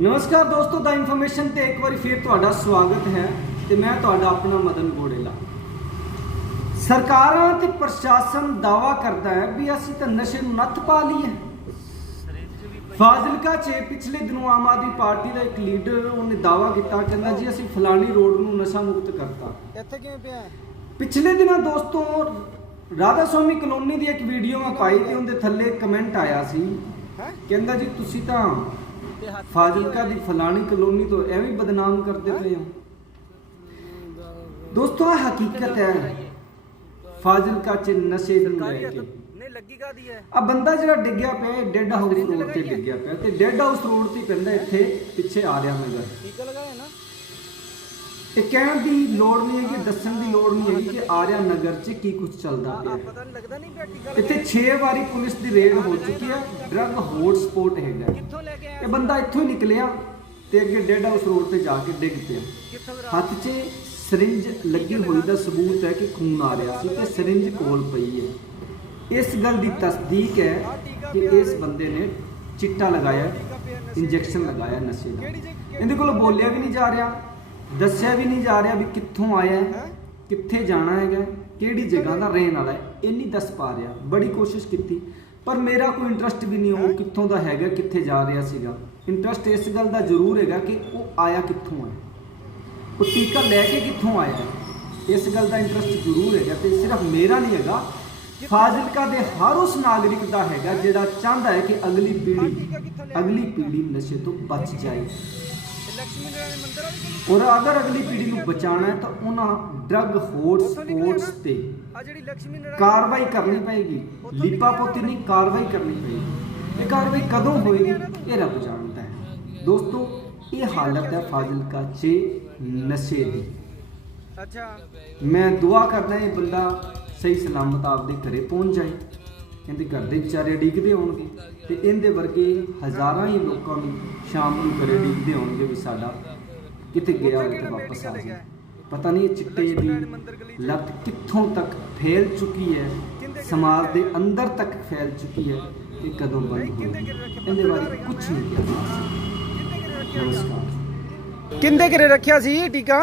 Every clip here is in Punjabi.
ਨਮਸਕਾਰ ਦੋਸਤੋ ਦਾ ਇਨਫੋਰਮੇਸ਼ਨ ਤੇ ਇੱਕ ਵਾਰੀ ਫੇਰ ਤੁਹਾਡਾ ਸਵਾਗਤ ਹੈ ਤੇ ਮੈਂ ਤੁਹਾਡਾ ਆਪਣਾ ਮਦਨ ਗੋੜੇਲਾ ਸਰਕਾਰਾਂ ਤੇ ਪ੍ਰਸ਼ਾਸਨ ਦਾਵਾ ਕਰਦਾ ਹੈ ਵੀ ਅਸੀਂ ਤਾਂ ਨਸ਼ੇ ਨੂੰ ਨੱਥ ਪਾ ਲਈ ਹੈ ਫਾਜ਼ਿਲਕਾ 'ਚ ਪਿਛਲੇ ਦਿਨੋਂ ਆਮ ਆਦਮੀ ਪਾਰਟੀ ਦਾ ਇੱਕ ਲੀਡਰ ਉਹਨੇ ਦਾਵਾ ਕੀਤਾ ਕਹਿੰਦਾ ਜੀ ਅਸੀਂ ਫਲਾਣੀ ਰੋਡ ਨੂੰ ਨਸ਼ਾ ਮੁਕਤ ਕਰਤਾ ਇੱਥੇ ਕਿਵੇਂ ਪਿਆ? ਪਿਛਲੇ ਦਿਨਾਂ ਦੋਸਤੋ ਰਾਧਾ ਸਵਾਮੀ ਕਲੋਨੀ ਦੀ ਇੱਕ ਵੀਡੀਓ ਮੈਂ ਪਾਈ ਤੇ ਉਹਦੇ ਥੱਲੇ ਕਮੈਂਟ ਆਇਆ ਸੀ? ਕਹਿੰਦਾ ਜੀ ਤੁਸੀਂ ਤਾਂ ਫਾਜ਼ਿਲਕਾ ਦੀ ਫਲਾਣੀ ਕਲੋਨੀ ਤੋਂ ਐਵੇਂ ਬਦਨਾਮ ਕਰਦੇ ਪਏ ਹੋ। ਦੋਸਤੋ ਇਹ ਹਕੀਕਤ ਹੈ। ਫਾਜ਼ਿਲਕਾ 'ਚ ਨਸ਼ੇ ਨੂੰ ਲੈ ਕੇ ਨਹੀਂ ਲੱਗੀ ਕਾਦੀ ਹੈ? ਆ ਬੰਦਾ ਜਿਹੜਾ ਡਿੱਗਿਆ ਪਿਆ ਡੈੱਡ ਹਾਊਸ ਰੋਡ ਤੇ ਡਿੱਗਿਆ ਪਿਆ ਤੇ ਡੈੱਡ ਹਾਊਸ ਰੋਡ ਤੇ ਪੈਂਦਾ ਇੱਥੇ ਪਿੱਛੇ ਆਰਿਆ ਨਗਰ ਟੀਕਾ ਲਗਾਇਆ ਨਾ। ਇਹ ਕਹਿਣ ਦੀ ਲੋੜ ਨਹੀਂ ਹੈ ਕਿ ਦੱਸਣ ਦੀ ਲੋੜ ਨਹੀਂ ਹੈ ਕਿ ਆਰਿਆ ਨਗਰ 'ਚ ਕੀ ਕੁਝ ਚੱਲਦਾ ਪਿਆ ਹੈ। ਇੱਥੇ 6 ਵਾਰੀ ਪੁਲਿਸ ਦੀ ਰੇਡ ਹੋ ਚੁੱਕੀ ਹੈ ਡਰੱਗ ਹੌਟ ਸਪੌਟ ਹੈਗਾ। ਹੈ। ਇਹ ਬੰਦਾ ਇੱਥੋਂ ਹੀ ਨਿਕਲਿਆ ਤੇ ਅੱਗੇ ਡੈਡ ਹਾਊਸ ਰੋਡ ਤੇ ਜਾ ਕੇ ਡਿੱਗ ਪਿਆ। ਹੱਥ 'ਚ ਸਰਿੰਜ ਲੱਗੀ ਹੋਈ ਦਾ ਸਬੂਤ ਹੈ ਕਿ ਖੂਨ ਆ ਰਿਹਾ ਸੀ ਤੇ ਸਰਿੰਜ ਕੋਲ ਪਈ ਹੈ। ਇਸ ਗੱਲ ਦੀ ਤਸਦੀਕ ਹੈ ਕਿ ਇਸ ਬੰਦੇ ਨੇ ਚਿੱਟਾ ਲਗਾਇਆ ਇੰਜੈਕਸ਼ਨ ਲਗਾਇਆ ਨਸ਼ੇ ਦਾ। ਇਹਦੇ ਕੋਲ ਬੋਲਿਆ ਵੀ ਨਹੀਂ ਜਾ ਰਿਹਾ। ਦੱਸਿਆ ਵੀ ਨਹੀਂ ਜਾ ਰਿਹਾ ਵੀ ਕਿੱਥੋਂ ਆਇਆ ਹੈ ਕਿੱਥੇ ਜਾਣਾ ਹੈਗਾ ਕਿਹੜੀ ਜਗ੍ਹਾ ਦਾ ਰਹਿਣ ਵਾਲਾ ਹੈ ਇਹ ਨਹੀਂ ਦੱਸ ਪਾ ਰਿਹਾ। ਬੜੀ ਕੋਸ਼ਿਸ਼ ਕੀਤੀ ਪਰ ਮੇਰਾ ਕੋਈ ਇੰਟਰਸਟ ਵੀ ਨਹੀਂ ਉਹ ਕਿੱਥੋਂ ਦਾ ਹੈਗਾ ਕਿੱਥੇ ਜਾ ਰਿਹਾ ਸੀਗਾ। ਇੰਟਰਸਟ ਇਸ ਗੱਲ ਦਾ ਜ਼ਰੂਰ ਹੈਗਾ ਕਿ ਉਹ ਆਇਆ ਕਿੱਥੋਂ ਹੈ। ਉਹ ਟੀਕਾ ਲੈ ਕੇ ਕਿੱਥੋਂ ਆਇਆ? ਇਸ ਗੱਲ ਦਾ ਇੰਟਰਸਟ ਜ਼ਰੂਰ ਹੈਗਾ ਤੇ ਸਿਰਫ ਮੇਰਾ ਨਹੀਂ ਹੈਗਾ ਫਾਜ਼ਿਲਕਾ ਦੇ ਹਰ ਉਸ ਨਾਗਰਿਕ ਦਾ ਹੈਗਾ ਜਿਹੜਾ ਚਾਹੁੰਦਾ ਹੈ ਕਿ ਅਗਲੀ ਪੀੜ੍ਹੀ ਅਗਲੀ ਪੀੜ੍ਹੀ ਨਸ਼ੇ ਤੋਂ ਬਚ ਜਾਏ। ਔਰ ਅਗਰ ਅਗਲੀ ਪੀੜ੍ਹੀ ਨੂੰ ਬਚਾਉਣਾ ਹੈ ਤਾਂ ਉਹਨਾਂ ਡਰੱਗ ਹੋਰਡ ਸਪੋਰਟਸ ਤੇ ਕਾਰਵਾਈ ਕਰਨੀ ਪਏਗੀ। ਲੀਪਾ ਪੋਤੀ ਨਹੀਂ ਕਾਰਵਾਈ ਕਰਨੀ ਪਏਗੀ। ਇਹ ਕਾਰਵਾਈ ਕਦੋਂ ਹੋਏਗੀ ਇਹ ਰੱਬ ਜਾਣਦਾ ਹੈ। ਦੋਸਤੋ ਇਹ ਹਾਲਤ ਹੈ ਫਾਜ਼ਿਲਕਾ 'ਚ ਨਸ਼ੇ ਦੀ। ਮੈਂ ਦੁਆ ਕਰਦਾ ਇਹ ਬੰਦਾ ਸਹੀ ਸਲਾਮਤ ਆਪਦੇ ਘਰੇ ਪਹੁੰਚ ਜਾਏ। ਇਹਦੇ ਘਰ ਦੇ ਵਿਚਾਰੇ ਡਿੱਗਦੇ ਹੋਣਗੇ। ਤੇ ਇਹਦੇ ਵਰਗੇ ਹਜ਼ਾਰਾਂ ਹੀ ਲੋਕਾਂ ਨੂੰ ਸ਼ਾਮ ਨੂੰ ਘਰੇ ਡਿੱਗਦੇ ਹੋਣਗੇ ਵੀ ਸਾਡਾ ਕਿਤੇ ਗਿਆ ਹੋਵੇ ਤੇ ਵਾਪਸ ਆ ਜਾਏ ਪਤਾ ਨਹੀਂ ਇਹ ਚਿੱਟੇ ਦੀ ਲੱਤ ਕਿੱਥੋਂ ਤੱਕ ਫੈਲ ਚੁੱਕੀ ਹੈ ਸਮਾਜ ਦੇ ਅੰਦਰ ਤੱਕ ਫੈਲ ਚੁੱਕੀ ਹੈ ਇਹ ਕਦੋਂ ਬੰਦ ਹੋਏਗੀ? ਇਹਦੇ ਬਾਰੇ ਕੁਝ ਨਹੀਂ ਕਿਹਾ। ਨਮਸਕਾਰ। ਕਿੰਦੇ ਘਰੇ ਰੱਖਿਆ ਸੀ ਟੀਕਾ?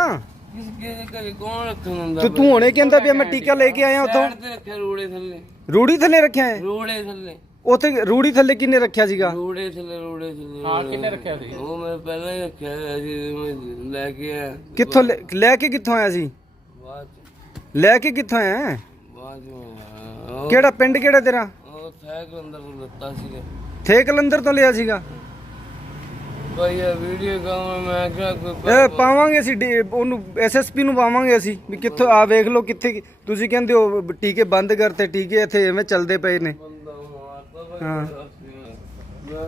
ਤੇ ਤੂੰ ਹੁਣੇ ਕਹਿੰਦਾ ਪਿਆ ਮੈਂ ਟੀਕਾ ਲੈ ਕੇ ਆਇਆ ਉੱਥੋਂ। ਸਾਈਡ ਤੇ ਰੱਖਿਆ ਰੋੜੇ ਥੱਲੇ। ਰੂੜੀ ਥੱਲੇ ਰੱਖਿਆ ਹੈ? ਰੋੜੇ ਥੱਲੇ। ਉੱਥੇ ਰੂੜੀ ਥੱਲੇ ਕਿੰਨੇ ਰੱਖਿਆ ਸੀਗਾ? ਰੋੜੇ ਥੱਲੇ ਰੋੜੇ ਥੱਲੇ। ਹਾਂ ਕਿੰਨੇ ਰੱਖਿਆ ਸੀ? ਉਹ ਮੈਂ ਪਹਿਲਾਂ ਹੀ ਰੱਖਿਆ ਹੋਇਆ ਸੀ ਮੈਂ ਲੈ ਕੇ ਆਇਆ। ਕਿੱਥੋਂ ਲੈ- ਲੈ ਕੇ ਕਿੱਥੋਂ ਆਇਆ ਸੀ? ਬਾਅਦ ਚ। ਲੈ ਕੇ ਕਿੱਥੋਂ ਆਇਆ? ਬਾਅਦ। ਕਿਹੜਾ ਪਿੰਡ ਕਿਹੜਾ ਤੇਰਾ? ਉਹ ਸਾਈਕਲ ਅੰਦਰ ਤੋਂ ਲੱਤਾ ਸੀਗਾ। ਥੇ ਕਲੰਦਰ ਤੋਂ ਲਿਆ ਸੀਗਾ? ਭਾਈ ਇਹ ਵੀਡੀਓ ਕਹਾਂ ਮੈਂ ਕਿਹਾ ਕੋਈ ਇਹ ਪਾਵਾਂਗੇ ਅਸੀਂ ਡੀ- ਉਹਨੂੰ ਐਸਐਸਪੀ ਨੂੰ ਪਾਵਾਂਗੇ ਅਸੀਂ ਵੀ ਕਿੱਥੋਂ ਆ ਵੇਖ ਲਓ ਕਿੱਥੇ ਤੁਸੀਂ ਕਹਿੰਦੇ ਹੋ ਟੀਕੇ ਬੰਦ ਕਰਤੇ ਟੀਕੇ ਇੱਥੇ ਐਵੇਂ ਚੱਲਦੇ ਪਏ ਨੇ। ਬੰਦਾ ਮਾਰਦਾ ਭਾਈ ਹਾਂ